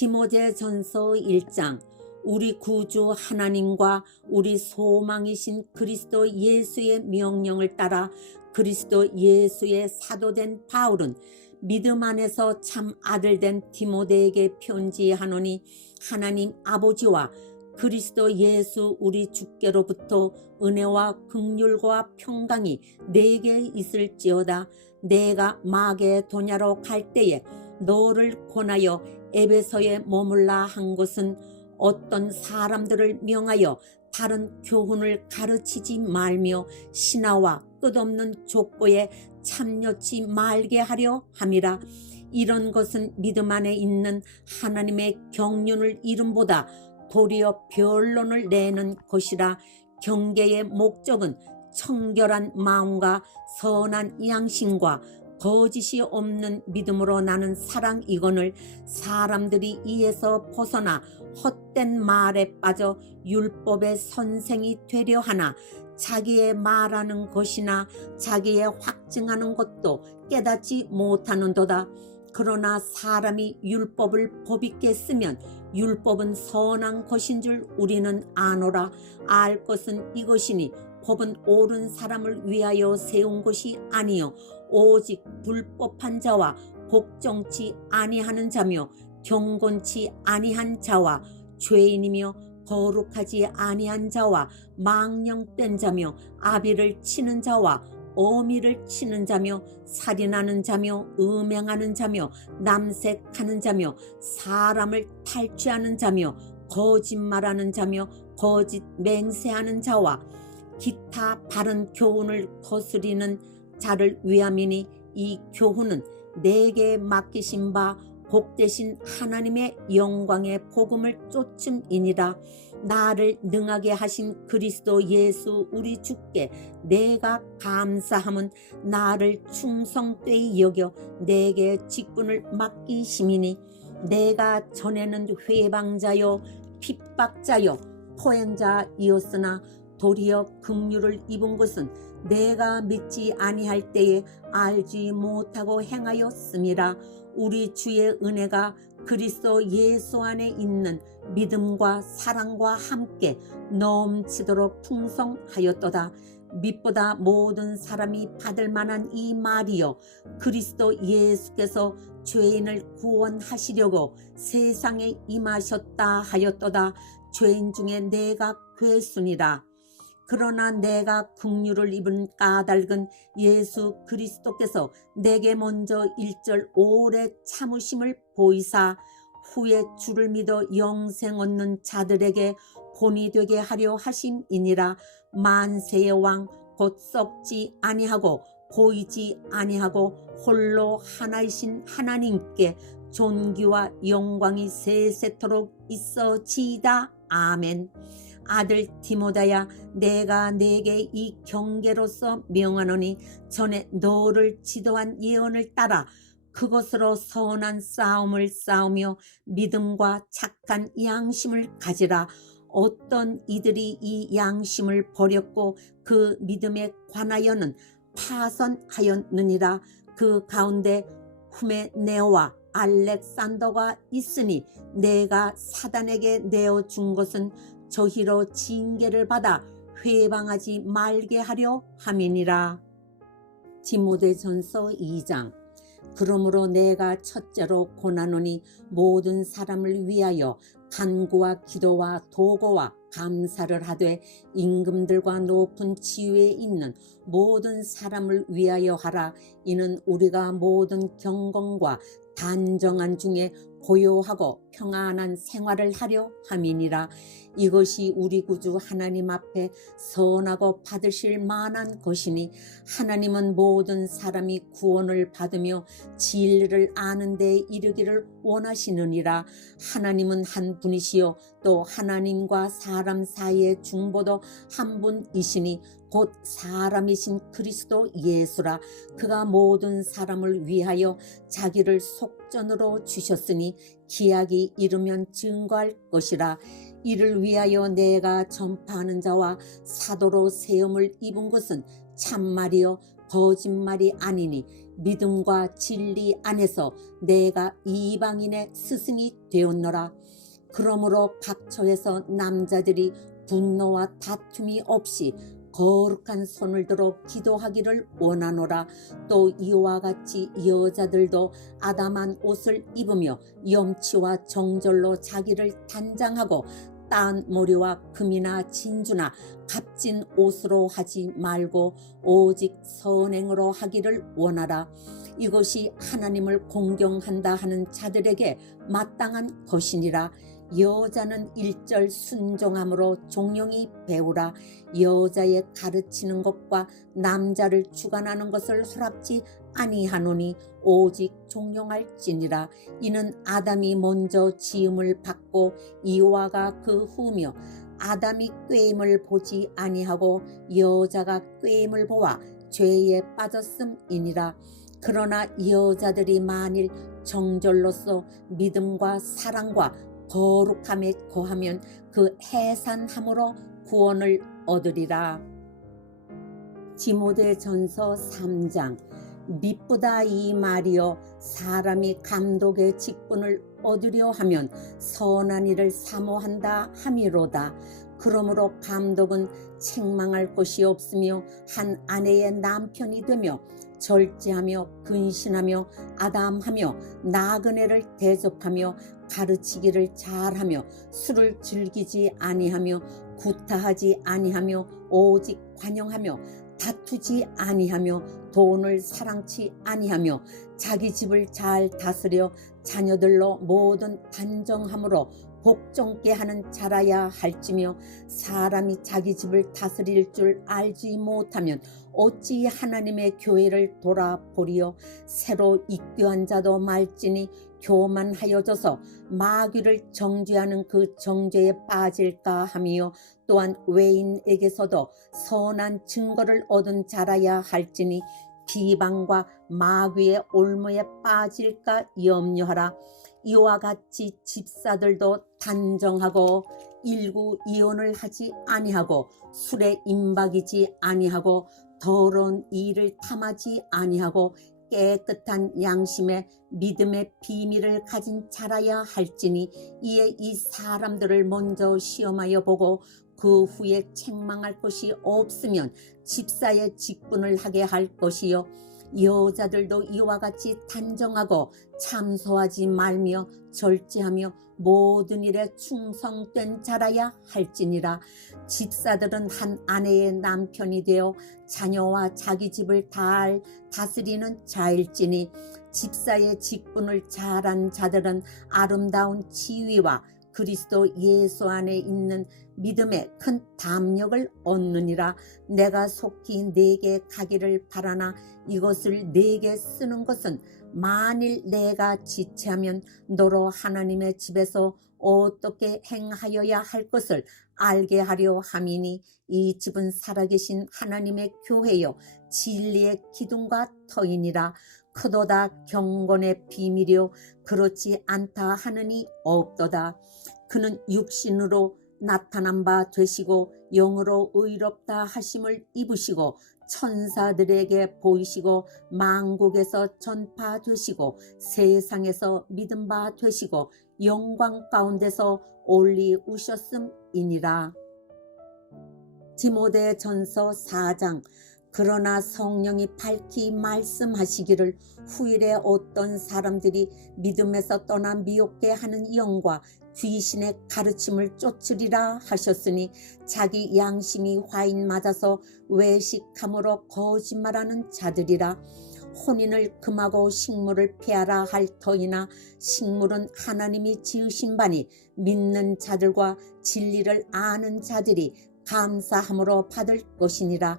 디모데전서 1장. 우리 구주 하나님과 우리 소망이신 그리스도 예수의 명령을 따라 그리스도 예수의 사도된 바울은 믿음 안에서 참 아들된 디모데에게 편지하노니, 하나님 아버지와 그리스도 예수 우리 주께로부터 은혜와 긍휼과 평강이 내게 있을지어다. 내가 마게도냐로 갈 때에 너를 권하여 에베소에 머물라 한 것은 어떤 사람들을 명하여 다른 교훈을 가르치지 말며 신하와 끝없는 족보에 참여치 말게 하려 함이라. 이런 것은 믿음 안에 있는 하나님의 경륜을 이름보다 도리어 변론을 내는 것이라. 경계의 목적은 청결한 마음과 선한 양심과 거짓이 없는 믿음으로 나는 사랑이거늘, 사람들이 이에서 벗어나 헛된 말에 빠져 율법의 선생이 되려 하나 자기의 말하는 것이나 자기의 확증하는 것도 깨닫지 못하는도다. 그러나 사람이 율법을 법있게 쓰면 율법은 선한 것인 줄 우리는 아노라. 알 것은 이것이니 법은 옳은 사람을 위하여 세운 것이 아니요 오직 불법한 자와 복종치 아니하는 자며 경건치 아니한 자와 죄인이며 거룩하지 아니한 자와 망령된 자며 아비를 치는 자와 어미를 치는 자며 살인하는 자며 음행하는 자며 남색하는 자며 사람을 탈취하는 자며 거짓말하는 자며 거짓 맹세하는 자와 기타 바른 교훈을 거스리는 자를 위함이니, 이 교훈은 내게 맡기신 바 복되신 하나님의 영광의 복음을 쫓음이니라. 나를 능하게 하신 그리스도 예수 우리 주께 내가 감사함은 나를 충성되이 여겨 내게 직분을 맡기심이니, 내가 전에는 회방자요 핍박자요 포행자이었으나 도리어 긍휼을 입은 것은 내가 믿지 아니할 때에 알지 못하고 행하였음이라. 우리 주의 은혜가 그리스도 예수 안에 있는 믿음과 사랑과 함께 넘치도록 풍성하였도다. 빛보다 모든 사람이 받을 만한 이 말이요, 그리스도 예수께서 죄인을 구원하시려고 세상에 임하셨다 하였도다. 죄인 중에 내가 괴순이라. 그러나 내가 긍휼을 입은 까닭은 예수 그리스도께서 내게 먼저 일절 오래 참으심을 보이사 후에 주를 믿어 영생 얻는 자들에게 본이 되게 하려 하심이니라. 만세의 왕 곧 썩지 아니하고 보이지 아니하고 홀로 하나이신 하나님께 존귀와 영광이 세세토록 있어지이다. 아멘. 아들 디모데야, 내가 내게 이 경계로서 명하노니, 전에 너를 지도한 예언을 따라 그것으로 선한 싸움을 싸우며 믿음과 착한 양심을 가지라. 어떤 이들이 이 양심을 버렸고 그 믿음에 관하여는 파선하였느니라. 그 가운데 후메네오와 알렉산더가 있으니 내가 사단에게 내어준 것은 저희로 징계를 받아 회방하지 말게 하려 함이니라. 디모데전서 2장. 그러므로 내가 첫째로 권하노니, 모든 사람을 위하여 간구와 기도와 도고와 감사를 하되 임금들과 높은 지위에 있는 모든 사람을 위하여 하라. 이는 우리가 모든 경건과 단정한 중에 고요하고 평안한 생활을 하려 함이니라. 이것이 우리 구주 하나님 앞에 선하고 받으실 만한 것이니, 하나님은 모든 사람이 구원을 받으며 진리를 아는 데 이르기를 원하시느니라. 하나님은 한 분이시요 또 하나님과 사람 사이의 중보도 한 분이시니 곧 사람이신 그리스도 예수라. 그가 모든 사람을 위하여 자기를 속전으로 주셨으니 기약이 이르면 증거할 것이라. 이를 위하여 내가 전파하는 자와 사도로 세움을 입은 것은 참말이요 거짓말이 아니니 믿음과 진리 안에서 내가 이방인의 스승이 되었노라. 그러므로 각처에서 남자들이 분노와 다툼이 없이 거룩한 손을 들어 기도하기를 원하노라. 또 이와 같이 여자들도 아담한 옷을 입으며 염치와 정절로 자기를 단장하고 딴 모리와 금이나 진주나 값진 옷으로 하지 말고 오직 선행으로 하기를 원하라. 이것이 하나님을 공경한다 하는 자들에게 마땅한 것이니라. 여자는 일절 순종함으로 종용이 배우라. 여자의 가르치는 것과 남자를 주관하는 것을 허락지 아니하노니 오직 종용할지니라. 이는 아담이 먼저 지음을 받고 이와가 그 후며 아담이 꾀임을 보지 아니하고 여자가 꾀임을 보아 죄에 빠졌음이니라. 그러나 여자들이 만일 정절로서 믿음과 사랑과 거룩함에 거하면 그 해산함으로 구원을 얻으리라. 디모데전서 3장. 미쁘다 이 말이여, 사람이 감독의 직분을 얻으려 하면 선한 일을 사모한다 함이로다. 그러므로 감독은 책망할 것이 없으며 한 아내의 남편이 되며 절제하며 근신하며 아담하며 나그네를 대접하며 가르치기를 잘하며 술을 즐기지 아니하며 구타하지 아니하며 오직 관용하며 다투지 아니하며 돈을 사랑치 아니하며 자기 집을 잘 다스려 자녀들로 모든 단정함으로 복종케 하는 자라야 할지며, 사람이 자기 집을 다스릴 줄 알지 못하면 어찌 하나님의 교회를 돌아보리요. 새로 입교한 자도 말지니 교만하여져서 마귀를 정죄하는 그 정죄에 빠질까 함이요. 또한 외인에게서도 선한 증거를 얻은 자라야 할지니 비방과 마귀의 올무에 빠질까 염려하라. 이와 같이 집사들도 단정하고 일구 이혼을 하지 아니하고 술에 임박이지 아니하고 더러운 일을 탐하지 아니하고 깨끗한 양심에 믿음의 비밀을 가진 자라야 할지니, 이에 이 사람들을 먼저 시험하여 보고 그 후에 책망할 것이 없으면 집사의 직분을 하게 할 것이요. 여자들도 이와 같이 단정하고 참소하지 말며 절제하며 모든 일에 충성된 자라야 할지니라. 집사들은 한 아내의 남편이 되어 자녀와 자기 집을 잘 다스리는 자일지니, 집사의 직분을 잘한 자들은 아름다운 지위와 그리스도 예수 안에 있는 믿음의 큰 담력을 얻느니라. 내가 속히 네게 가기를 바라나 이것을 네게 쓰는 것은 만일 내가 지체하면 너로 하나님의 집에서 어떻게 행하여야 할 것을 알게 하려 함이니, 이 집은 살아계신 하나님의 교회요 진리의 기둥과 터이니라. 크도다 경건의 비밀이요 그렇지 않다 하느니 없도다. 그는 육신으로 나타난 바 되시고 영으로 의롭다 하심을 입으시고 천사들에게 보이시고 만국에서 전파되시고 세상에서 믿음 바 되시고 영광 가운데서 올리우셨음이니라. 디모데전서 4장. 그러나 성령이 밝히 말씀하시기를 후일에 어떤 사람들이 믿음에서 떠나 미혹게 하는 영과 귀신의 가르침을 쫓으리라 하셨으니, 자기 양심이 화인 맞아서 외식함으로 거짓말하는 자들이라. 혼인을 금하고 식물을 피하라 할 터이나 식물은 하나님이 지으신 바니 믿는 자들과 진리를 아는 자들이 감사함으로 받을 것이니라.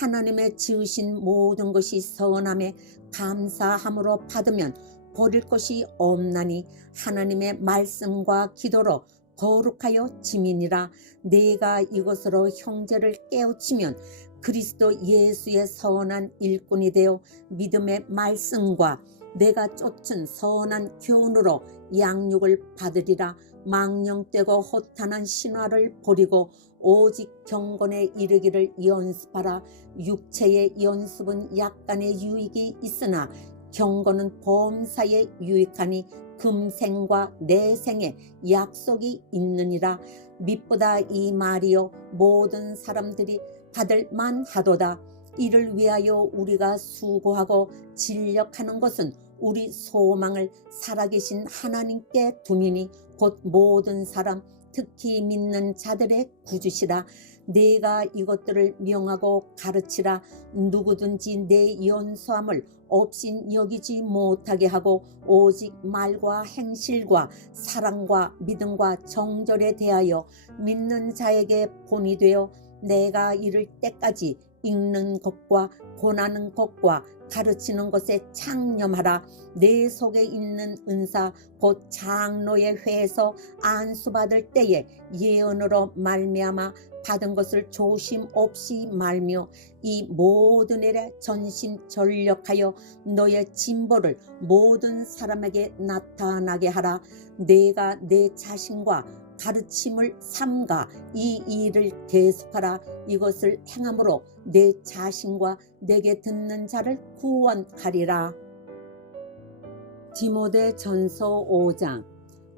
하나님의 지으신 모든 것이 선함에 감사함으로 받으면 버릴 것이 없나니, 하나님의 말씀과 기도로 거룩하여 지민이라. 내가 이것으로 형제를 깨우치면 그리스도 예수의 선한 일꾼이 되어 믿음의 말씀과 내가 쫓은 선한 교훈으로 양육을 받으리라. 망령되고 허탄한 신화를 버리고 오직 경건에 이르기를 연습하라. 육체의 연습은 약간의 유익이 있으나 경건은 범사에 유익하니 금생과 내생에 약속이 있느니라. mit보다 이 말이요 모든 사람들이 받을 만하도다. 이를 위하여 우리가 수고하고 진력하는 것은 우리 소망을 살아계신 하나님께 두미니 곧 모든 사람 특히 믿는 자들의 구주시라. 내가 이것들을 명하고 가르치라. 누구든지 내 연소함을 없인 여기지 못하게 하고 오직 말과 행실과 사랑과 믿음과 정절에 대하여 믿는 자에게 본이 되어 내가 이를 때까지 읽는 것과 권하는 것과 가르치는 것에 창념하라. 내 속에 있는 은사 곧 장로의 회에서 안수받을 때에 예언으로 말미암아 받은 것을 조심 없이 말며 이 모든 일에 전심전력하여 너의 진보를 모든 사람에게 나타나게 하라. 내가 내 자신과 가르침을 삼가 이 일을 계속하라. 이것을 행함으로 내 자신과 내게 듣는 자를 구원하리라. 디모데전서 5장.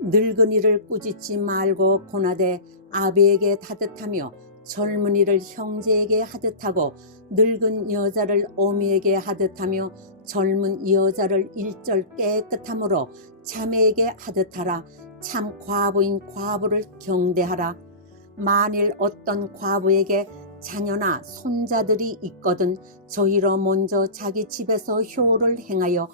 늙은이를 꾸짖지 말고 고나되 아비에게 하듯하며 젊은이를 형제에게 하듯하고 늙은 여자를 어미에게 하듯하며 젊은 여자를 일절 깨끗함으로 자매에게 하듯하라. 참 과부인 과부를 경대하라. 만일 어떤 과부에게 자녀나 손자들이 있거든 저희로 먼저 자기 집에서 효를 행하여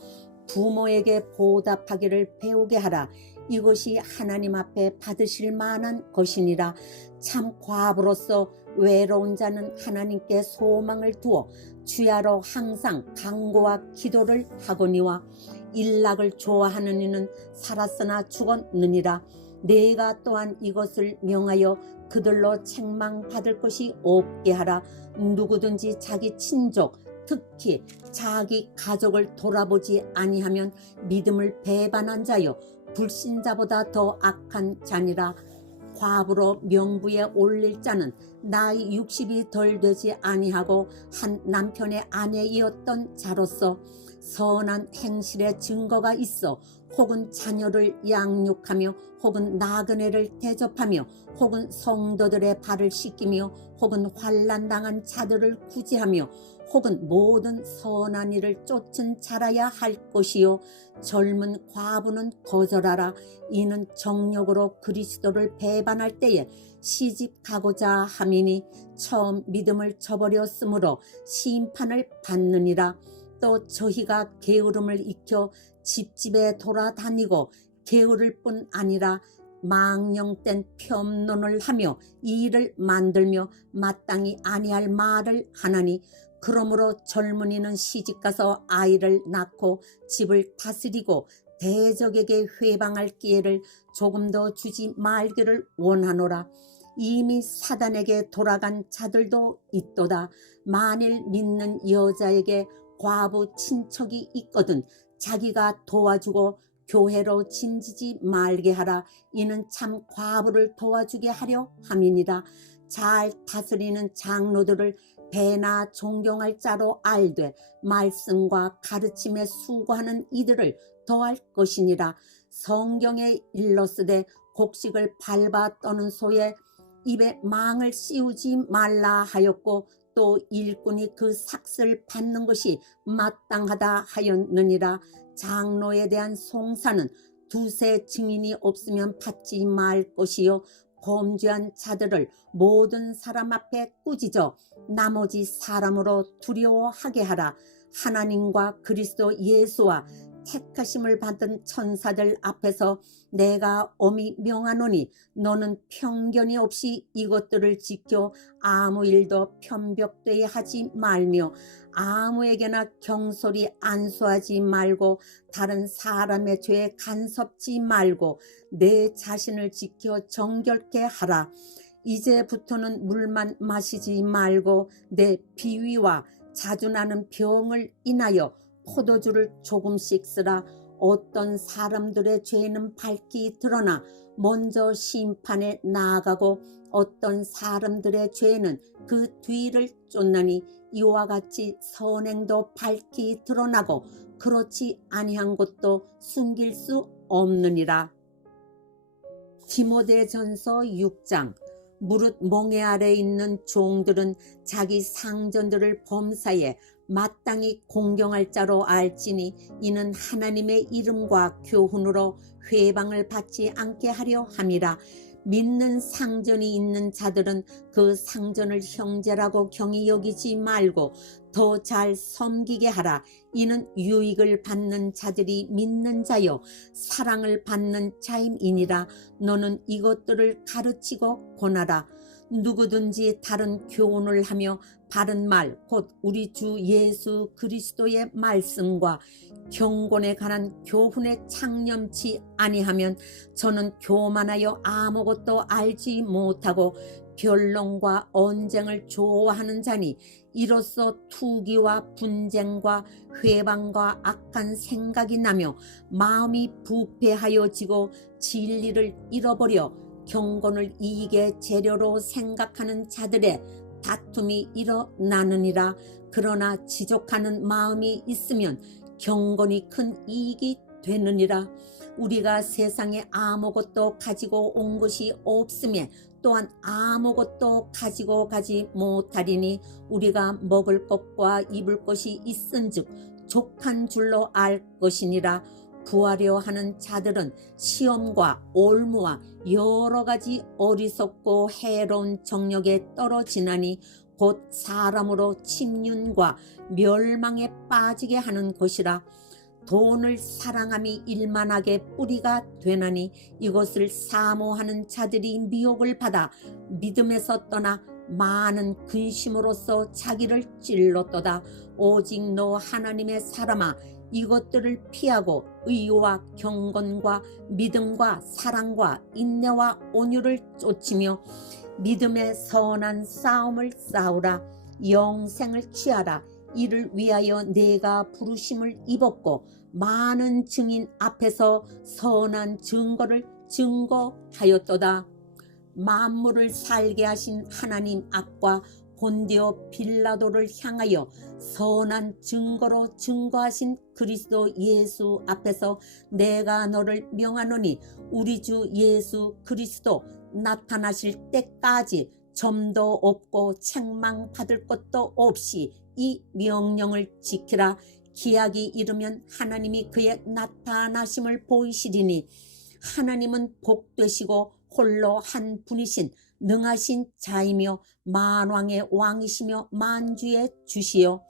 부모에게 보답하기를 배우게 하라. 이것이 하나님 앞에 받으실 만한 것이니라. 참 과부로서 외로운 자는 하나님께 소망을 두어 주야로 항상 간구와 기도를 하거니와 일락을 좋아하는 이는 살았으나 죽었느니라. 내가 또한 이것을 명하여 그들로 책망받을 것이 없게 하라. 누구든지 자기 친족 특히 자기 가족을 돌아보지 아니하면 믿음을 배반한 자요 불신자보다 더 악한 자니라. 과부로 명부에 올릴 자는 나이 60이 덜 되지 아니하고 한 남편의 아내이었던 자로서 선한 행실의 증거가 있어 혹은 자녀를 양육하며 혹은 나그네를 대접하며 혹은 성도들의 발을 씻기며 혹은 환난당한 자들을 구제하며 혹은 모든 선한 일을 쫓은 자라야 할 것이요 젊은 과부는 거절하라. 이는 정욕으로 그리스도를 배반할 때에 시집가고자 함이니 처음 믿음을 저버렸으므로 심판을 받느니라. 또 저희가 게으름을 익혀 집집에 돌아다니고 게으를 뿐 아니라 망령된 편론을 하며 일을 만들며 마땅히 아니할 말을 하나니 그러므로 젊은이는 시집가서 아이를 낳고 집을 다스리고 대적에게 회방할 기회를 조금 더 주지 말기를 원하노라. 이미 사단에게 돌아간 자들도 있도다. 만일 믿는 여자에게 과부 친척이 있거든 자기가 도와주고 교회로 짐지지 말게 하라. 이는 참 과부를 도와주게 하려 함이니라. 잘 다스리는 장로들을 배나 존경할 자로 알되 말씀과 가르침에 수고하는 이들을 더할 것이니라. 성경에 일렀으되 곡식을 밟아 떠는 소의 입에 망을 씌우지 말라 하였고 또 일꾼이 그 삭을 받는 것이 마땅하다 하였느니라. 장로에 대한 송사는 두세 증인이 없으면 받지 말 것이요 범죄한 자들을 모든 사람 앞에 꾸짖어 나머지 사람으로 두려워하게 하라. 하나님과 그리스도 예수와 택하심을 받은 천사들 앞에서 내가 엄히 명하노니 너는 편견이 없이 이것들을 지켜 아무 일도 편벽되게 하지 말며 아무에게나 경솔히 안수하지 말고 다른 사람의 죄에 간섭지 말고 내 자신을 지켜 정결케 하라. 이제부터는 물만 마시지 말고 내 비위와 자주 나는 병을 인하여 포도주를 조금씩 쓰라. 어떤 사람들의 죄는 밝히 드러나 먼저 심판에 나아가고 어떤 사람들의 죄는 그 뒤를 쫓나니 이와 같이 선행도 밝히 드러나고 그렇지 아니한 것도 숨길 수 없느니라. 디모데전서 6장. 무릇 멍에 아래 있는 종들은 자기 상전들을 범사에 마땅히 공경할 자로 알지니 이는 하나님의 이름과 교훈으로 회방을 받지 않게 하려 함이라. 믿는 상전이 있는 자들은 그 상전을 형제라고 경히 여기지 말고 더 잘 섬기게 하라. 이는 유익을 받는 자들이 믿는 자요 사랑을 받는 자임이니라. 너는 이것들을 가르치고 권하라. 누구든지 다른 교훈을 하며 바른 말 곧 우리 주 예수 그리스도의 말씀과 경건에 관한 교훈에 창념치 아니하면 저는 교만하여 아무것도 알지 못하고 변론과 언쟁을 좋아하는 자니 이로써 투기와 분쟁과 회방과 악한 생각이 나며 마음이 부패하여지고 진리를 잃어버려 경건을 이익의 재료로 생각하는 자들의 다툼이 일어나느니라. 그러나 지족하는 마음이 있으면 경건이 큰 이익이 되느니라. 우리가 세상에 아무것도 가지고 온 것이 없음에 또한 아무것도 가지고 가지 못하리니 우리가 먹을 것과 입을 것이 있은즉 족한 줄로 알 것이니라. 구하려 하는 자들은 시험과 올무와 여러 가지 어리석고 해로운 정력에 떨어지나니 곧 사람으로 침륜과 멸망에 빠지게 하는 것이라. 돈을 사랑함이 일만하게 뿌리가 되나니 이것을 사모하는 자들이 미혹을 받아 믿음에서 떠나 많은 근심으로써 자기를 찔렀도다. 오직 너 하나님의 사람아 이것들을 피하고 의와 경건과 믿음과 사랑과 인내와 온유를 쫓으며 믿음의 선한 싸움을 싸우라. 영생을 취하라. 이를 위하여 내가 부르심을 입었고 많은 증인 앞에서 선한 증거를 증거하였도다. 만물을 살게 하신 하나님 앞과 본디오 빌라도를 향하여 선한 증거로 증거하신 그리스도 예수 앞에서 내가 너를 명하노니 우리 주 예수 그리스도 나타나실 때까지 점도 없고 책망받을 것도 없이 이 명령을 지키라. 기약이 이르면 하나님이 그의 나타나심을 보이시리니 하나님은 복되시고 홀로 한 분이신 능하신 자이며 만왕의 왕이시며 만주의 주시요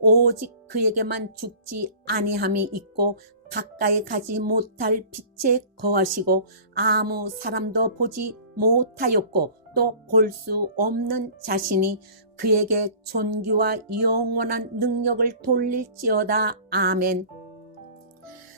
오직 그에게만 죽지 아니함이 있고 가까이 가지 못할 빛에 거하시고 아무 사람도 보지 못하였고 또 볼 수 없는 자신이 그에게 존귀와 영원한 능력을 돌릴지어다. 아멘.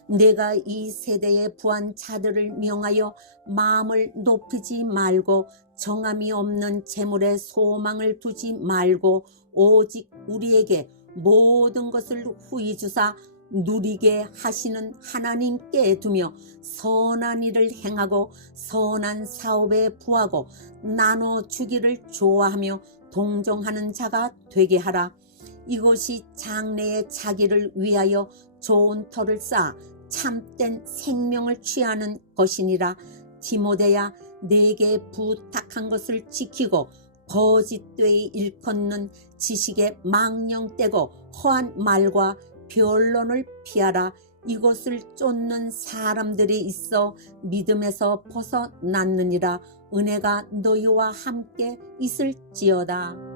내가 이 세대의 부한 자들을 명하여 마음을 높이지 말고 정함이 없는 재물에 소망을 두지 말고 오직 우리에게 모든 것을 후히 주사 누리게 하시는 하나님께 두며 선한 일을 행하고 선한 사업에 부하고 나눠주기를 좋아하며 동정하는 자가 되게 하라. 이것이 장래의 자기를 위하여 좋은 터를 쌓아 참된 생명을 취하는 것이니라. 디모데야 내게 부탁한 것을 지키고 거짓되이 일컫는 지식에 망령되고 허한 말과 변론을 피하라. 이것을 쫓는 사람들이 있어 믿음에서 벗어났느니라. 은혜가 너희와 함께 있을지어다.